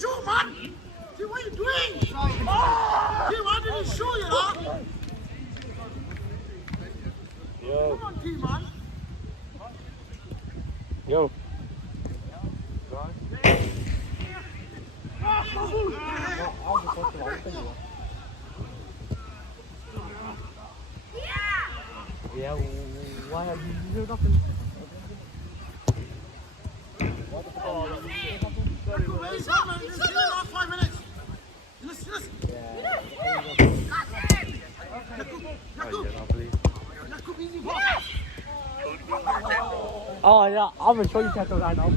shoot, man! See what you doing? See, man, didn't shoot you, huh? Yo. Come on, team, man. Yo. Yeah, why have you nothing? It's up, man. It's in the last 5 minutes. Listen. Oh yeah, I'm gonna show you that right now.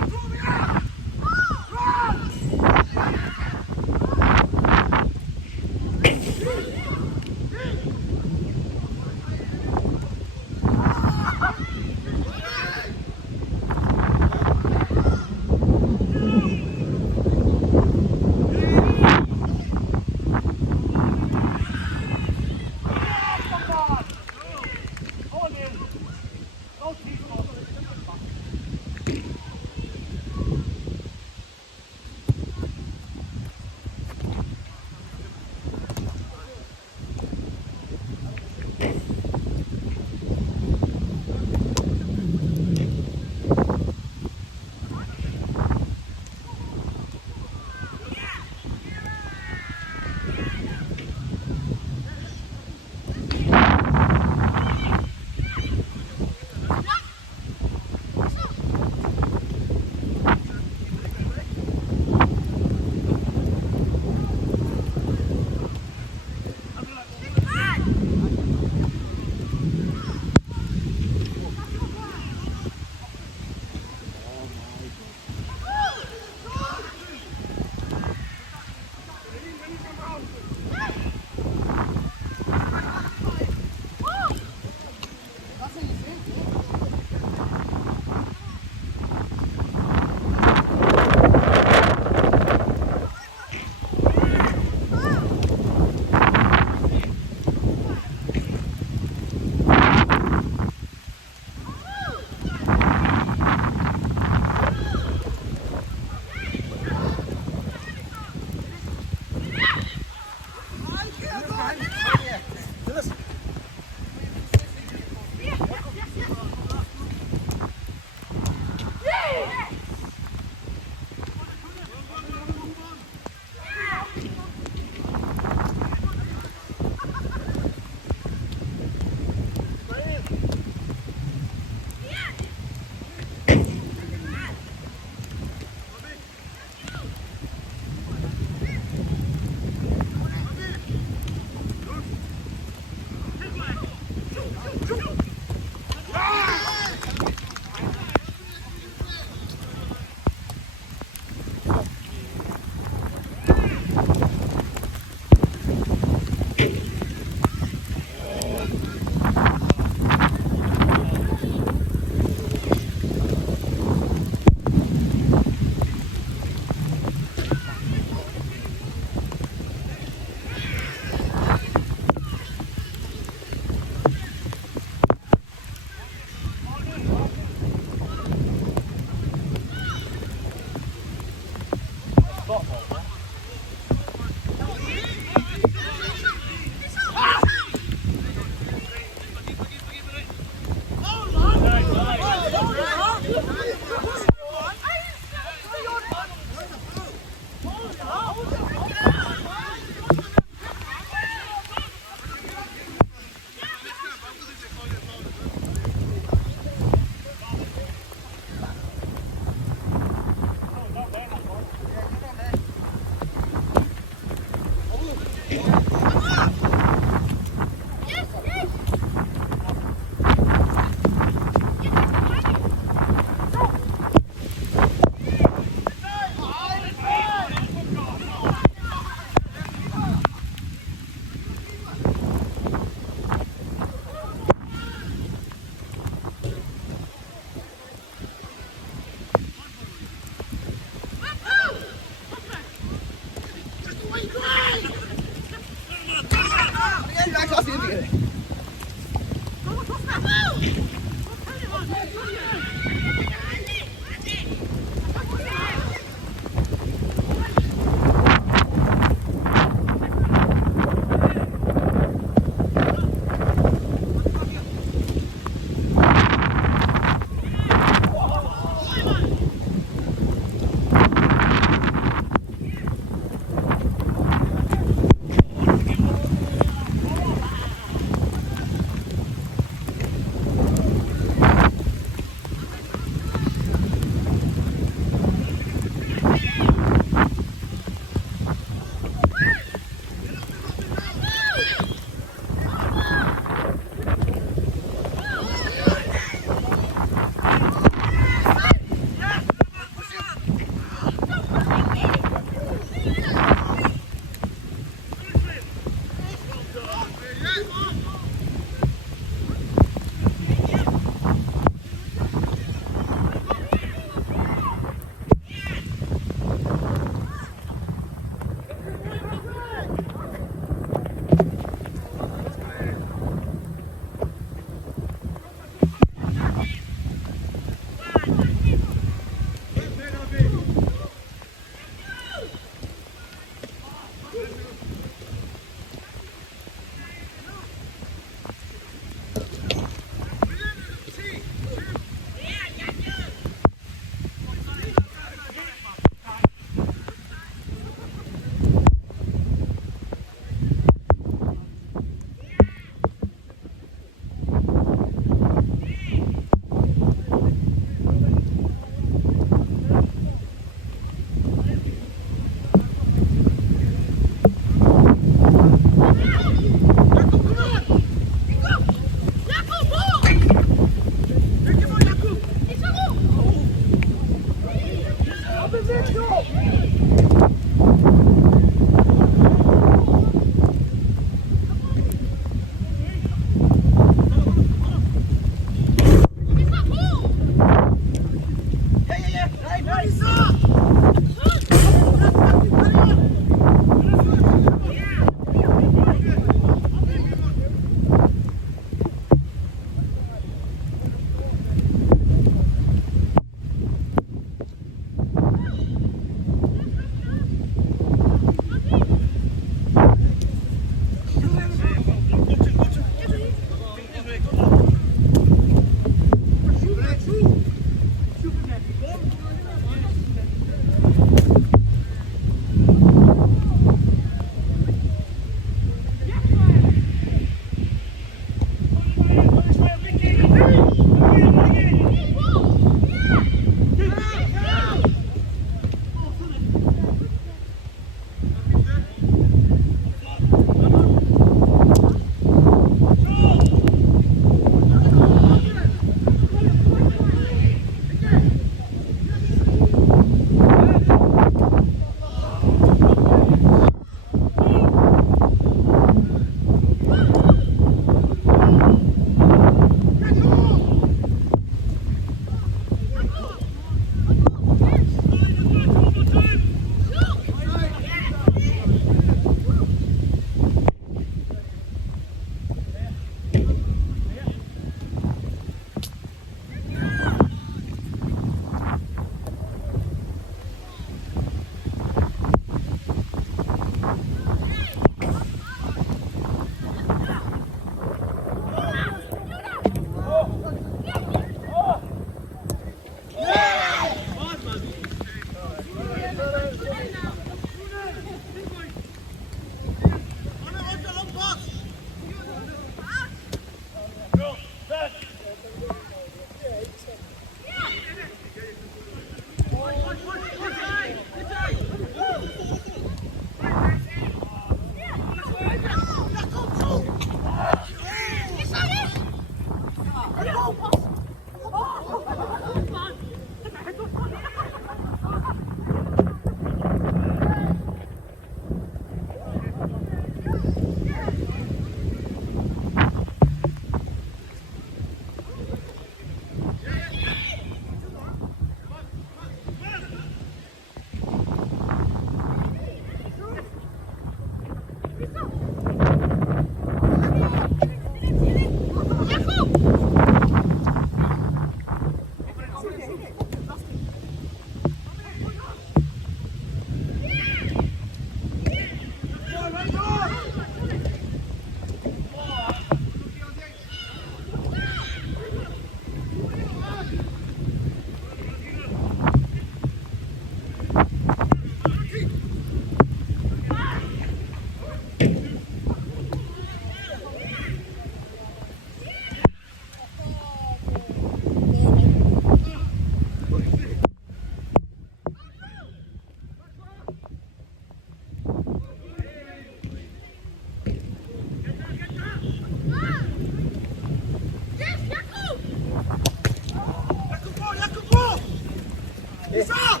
Isa!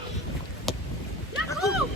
Jakub!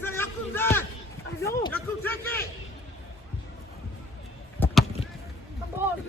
Güzel yakın. Jakub, take it! Come on.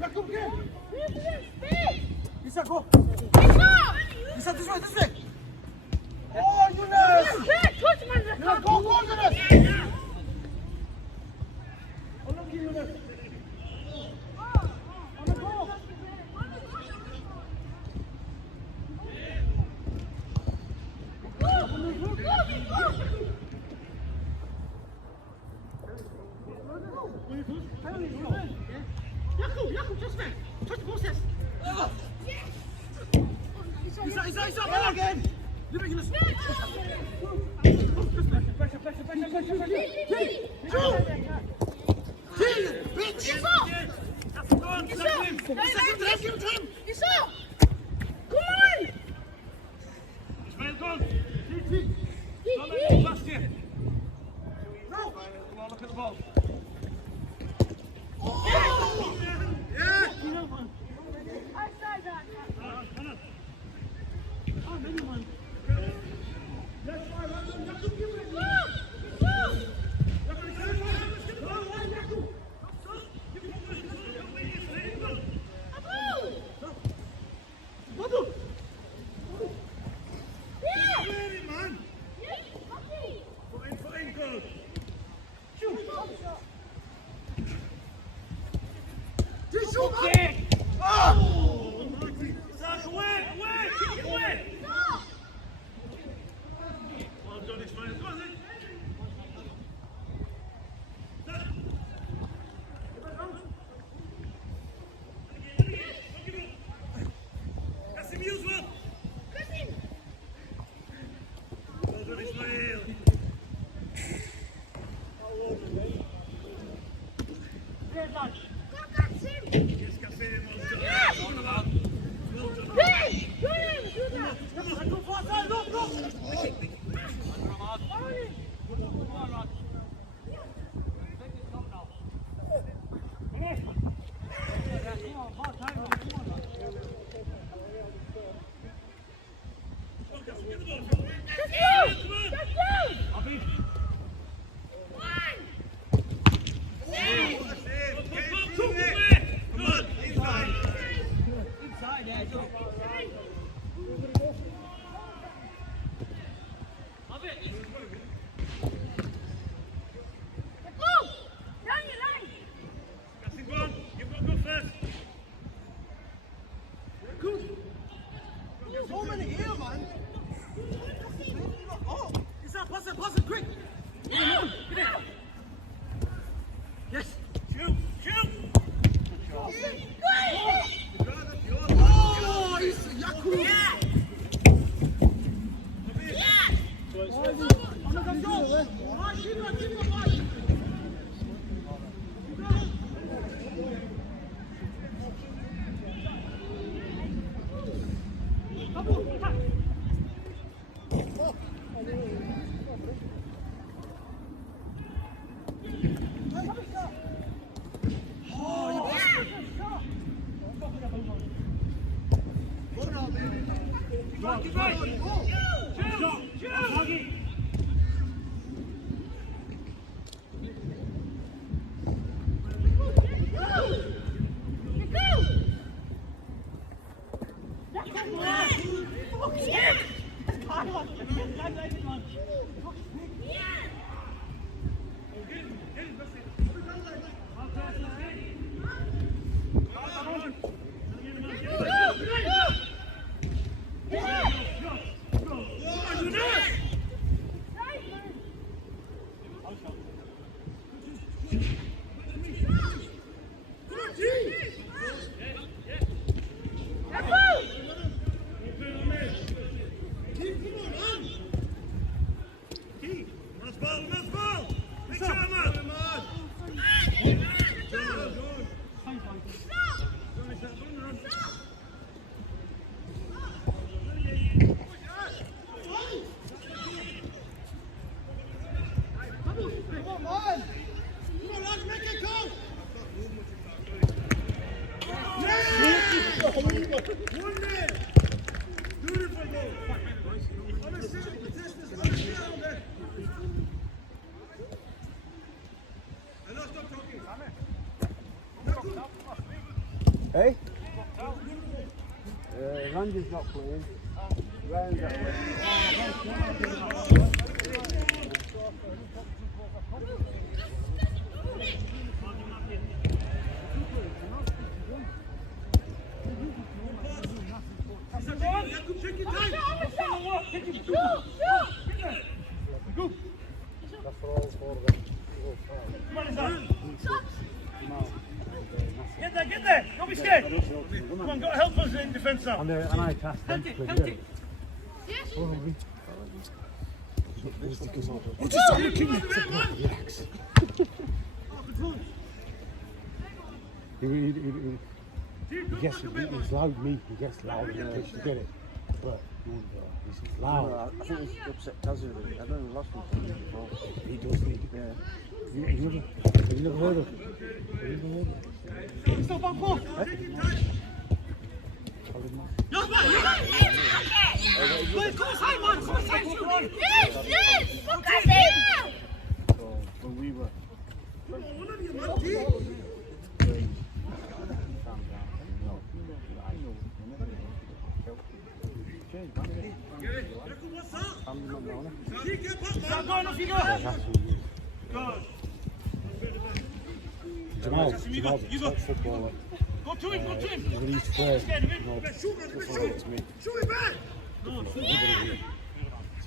Jakub, gel. Listen, this way. Oh, Yunus! Yunus, go, Yunus! Oh, look at Yunus. Jakub, just man. Touch the process. Isa, man again. Leave it, Yunus. Bitch! Isa! Come on! Ismail, go on. Last year. No! Come on, look at the ball. Yeah! Babu! Really, man. Put in, go. Shoot, man! Ah! Zach, away! Kick it away! Well done, Ismail. Go on, then. Zach. Get back out. That's him, use well. Well done, Ismail. Yes, Cafe, well done. Well done. Go far side, go! So many here, man. Oh, it's not pass it, quick. Get in. Yes. Shoot! Oh, it's Jakub. Keep right! Shoot! Hey? Randy's not playing. Take your time. That's for all four of them. Come on, Izan. Get there. Don't be scared. Come on, got to help us in defence now. And I tasked them to do it. Probably. Relax. He gets it's loud me, he gets loud in the pitch to get it. But it's loud. I think he's upset Tazzy. I don't know, lost him before. He does need it. Yeah. Have you never heard of it? Stop on ball. Come inside, man. Come inside, shoot. Yes! Look at him! So when we were Stop going off you go. Good. Jamal's a top footballer. Go to him, go to him. When he used to play, Scared of him. to me. Shoot it back. So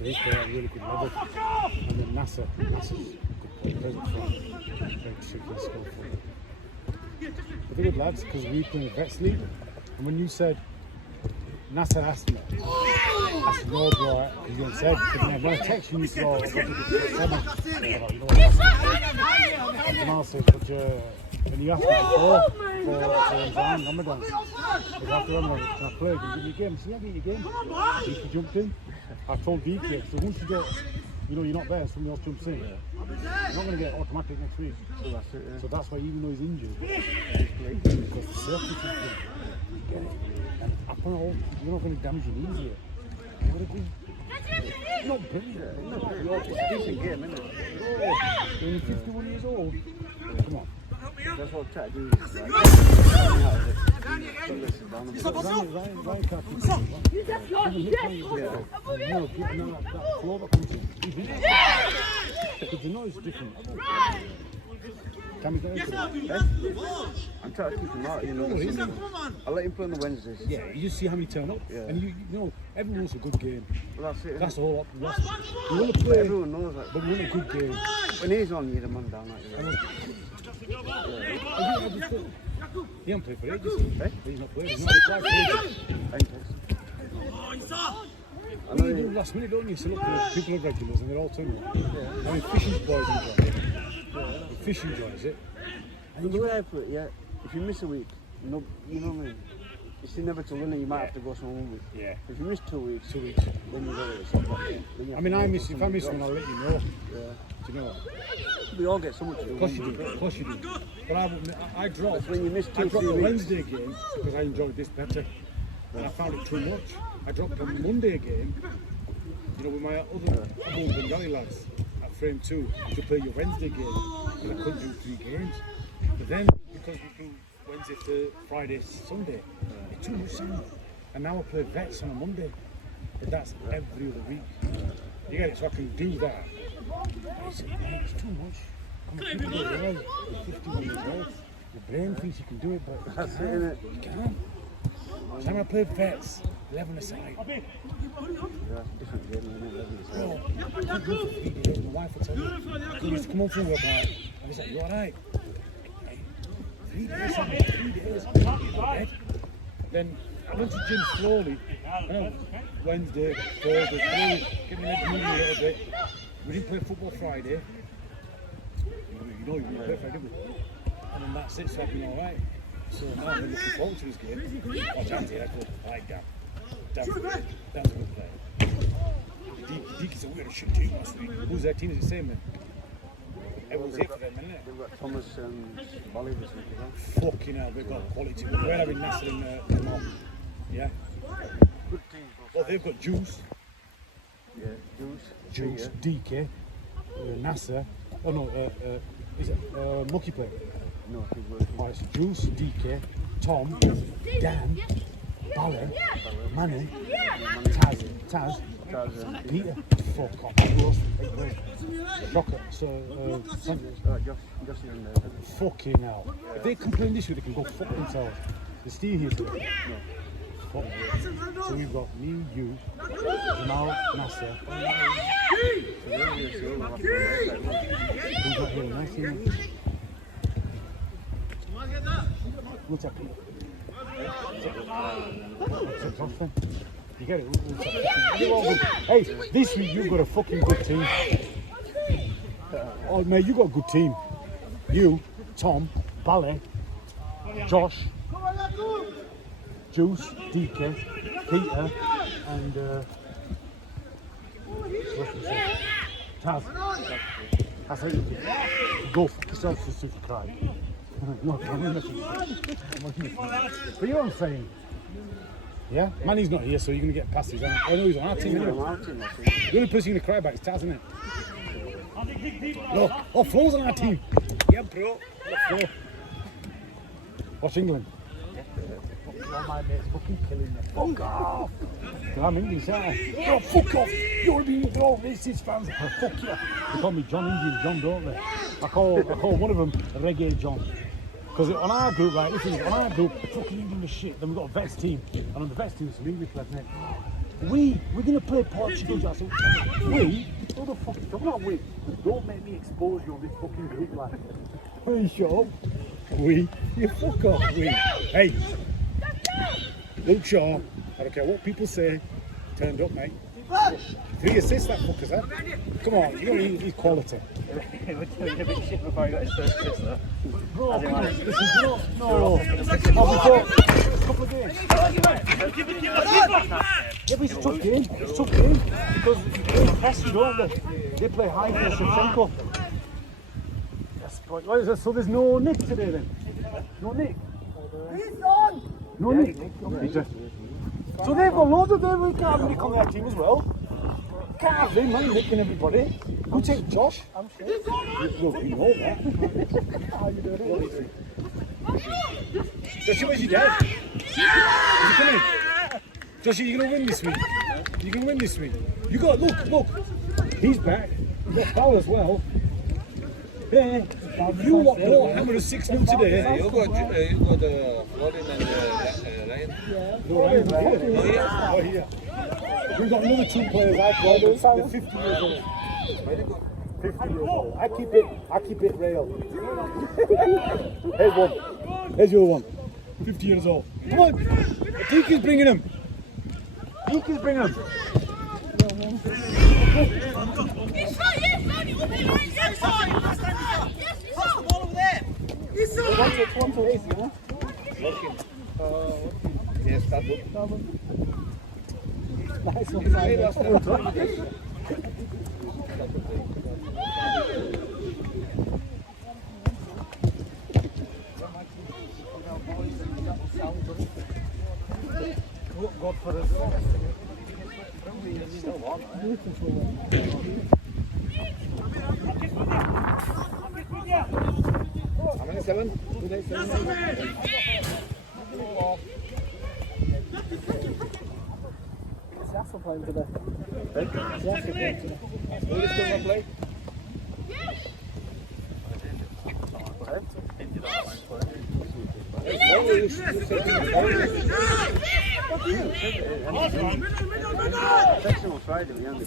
he's playing at a really good level. And then Nasser's a good player as well. Very particular skillful. But they're good lads because we play in the Vets League. And when you said, Nasser asked me, I said, no, bro, he didn't say, when I text you, you said, oh, Jamal said, but and he asked me before, for Ramadan. He said, after Ramadan, can I play? Can you give me a game? I said, yeah, give me a game. He jumped in. I told DK, so once you get, you're not there, somebody else jumps in. You're not going to get automatic next week. So that's why, even though he's injured, because the circuit is good. You get it. And up and all, you're not going to damage your knees here. You're going to be not brilliant. it's a decent game, isn't it? When you're 51 years old, come on. That's what I'm trying to do. Ryan can't keep that floor that comes in. Because the noise is different. I'm trying to keep him out, I let him play on the Wednesdays. Yeah, you just see how many turn up. Yeah. And you know, everyone wants a good game. Well, that's it. That's all. You want to play, Everyone knows that. but you want a good game. When he's on, you're a man down like He hasn't played for ages. He's not played. He's not played for ages. I know you do last minute, don't you? So look, people are regulars and they're all turning up. I mean, Fishing's boys enjoy it. Fish enjoys it. And the way I put it, yeah, if you miss a week, no, you know what I mean? It's inevitable, isn't it? You might have to go somewhere 1 week. Yeah. If you miss 2 weeks, then you go to the soccer. I mean, if I miss one, I'll let you know. Yeah. Do you know? We all get something to do. Of course you do. But I dropped. When you miss I 2 dropped 3 the weeks. Wednesday game because I enjoyed this better. And I found it too much. I dropped the Monday game, with my other Bengali lads at frame 2 to play your Wednesday game. But I couldn't do 3 games. But then, because we do Wednesday to Friday, Sunday, it's too much sound. And now I play Vets on a Monday. But that's every other week. You get it? So I can do that. I said, man, it's too much. I'm 50 years old. 51 years old. Your brain thinks you can do it, but That's it, innit? you can't. So I'm going to play Vets, 11 aside. Yeah, that's a different game, isn't it? Bro, I can't go for 3 days. My wife will tell me, I used to come home from work and I was like, you alright? 3 days, 3 days. Right? Then I went to the gym slowly. Wednesday, Thursday, getting my legs moving a little bit. We didn't play football Friday. You know, we didn't play Friday, did we? And then that's it, so I've been alright. So now I'm looking forward to this game. Watch out here, I like that. That's a good player. Deaky said we had a shit team last week. Who's their team? Is the same then? Everyone's here for them, isn't it? They've got Thomas and Bolly this week, Fucking hell, they've got quality. We're having Nasser and Jamal. Yeah? Good team. Well, they've got Juice. Yeah, Juice, DK, Nasser. Oh no, is it Mucky player? No, he's working. Oh, it's Juice, DK, Tom, Dan, Ballet, Manny, Taz, Peter, fuck off. Rocket, so, Josh and fucking hell. If they complain this week, they can go fuck themselves. They're still here today. No. Fuck. So we've got me, you, Jamal, Nasser. Who's got here? Nice here. What's up, Peter? It's exhausting. You get it? Hey, this week you've got a fucking good team. Oh, mate, you got a good team. You, Tom, Ballet, Josh, Juice, DK, Peter, and Taz. That's how you go fuck yourself just if you cry. No, but you know what I'm saying? Yeah? Manny's not here, so you're going to get passes. I know he's on our team anyway. The only person you're going to cry about is Taz, isn't it? Look, oh, Flo's on our team. Yeah, bro. Flo. Watch England. All my mates fucking killing me. Fuck off! I'm English, aren't I? Oh, fuck off! You're being all racist fans. Oh, fuck you. They call me John Indian John, don't they? I call one of them Reggae John. Because on our group, right, listen, on our group, fucking England is shit. Then we've got a Vets team. And on the Vets team, some English lads, mate. We're going to play Portugal, Jackson. We? Who the fuck are you talking about, we? Don't make me expose you on this fucking group, like. Are you sure? We? You fuck off, we. Hey! Luke Shaw, I don't care what people say, turned up, mate. 3 assists, that fucker's had. Come on, you don't need equality. We're doing a bit shit before he got his first kiss, though. Bro, listen, no. Before, a couple of games. Yeah, but it's a tough game. It's a tough game. Because they press you, don't they? They play high for Shevchenko. Yes, so there's no Nick today then? No Nick? He's on! No Nick? So they've got loads of them. We can't have Nick on their team as well. Can't have them, man, Nick and everybody. Who takes Josh? I'm sure. You know that. How you doing it? Joshie, where's your dad? Is he coming? Joshie, you're going to win this week. You're going to win this week. You got, look. He's back. You've got Val as well. Yeah. You lot brought Hammer 6-0 today. You got the Rodin and Ryan. Oh, yeah. We've got another 2 players I've got. They're 50 years old. Very good. 50 years old. I keep it real. Here's one. Here's your one. 50 years old. Come on. Deacon's bringing him. Deacon's bringing him. One to race, you know? Yes, Babu. Nice one. God for us. Still on, How many? 7? 2 days, 7 days. That's playing today. Who is still not play? Sectional Friday, we only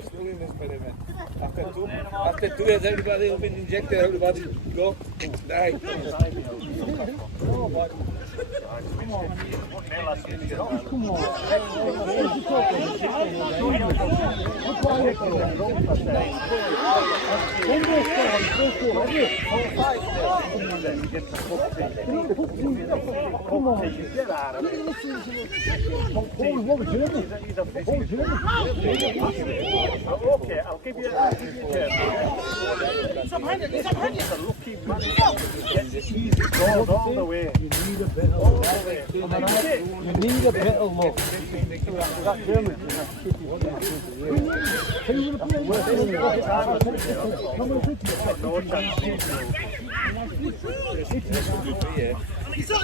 Still in this experiment. After 2 years, everybody will be injected, everybody go die. Okay, I'll give you a Goes all the way. You need a bit of luck. You need a bit of luck. That German team, that's shitty. No chance. He's up!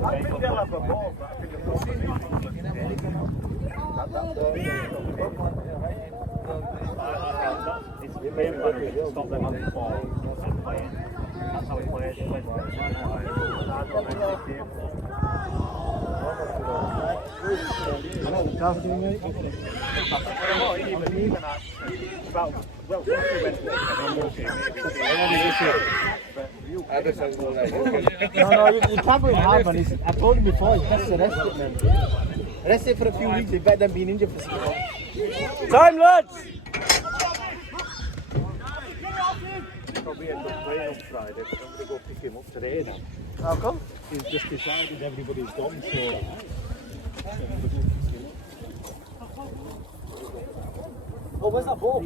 I think they'll have a ball, but I think the ball it's the main manager to stop them on the ball and playing. That's how he plays. No, you can't put him hard, man. I told him before, he's best to rest it, man. Rest it for a few weeks, it's better than being injured for 6 months. Time, lads! Probably end up playing on Friday, but I'm going to go pick him up today now. How come? He's just decided everybody's gone, so... Oh, where's that ball?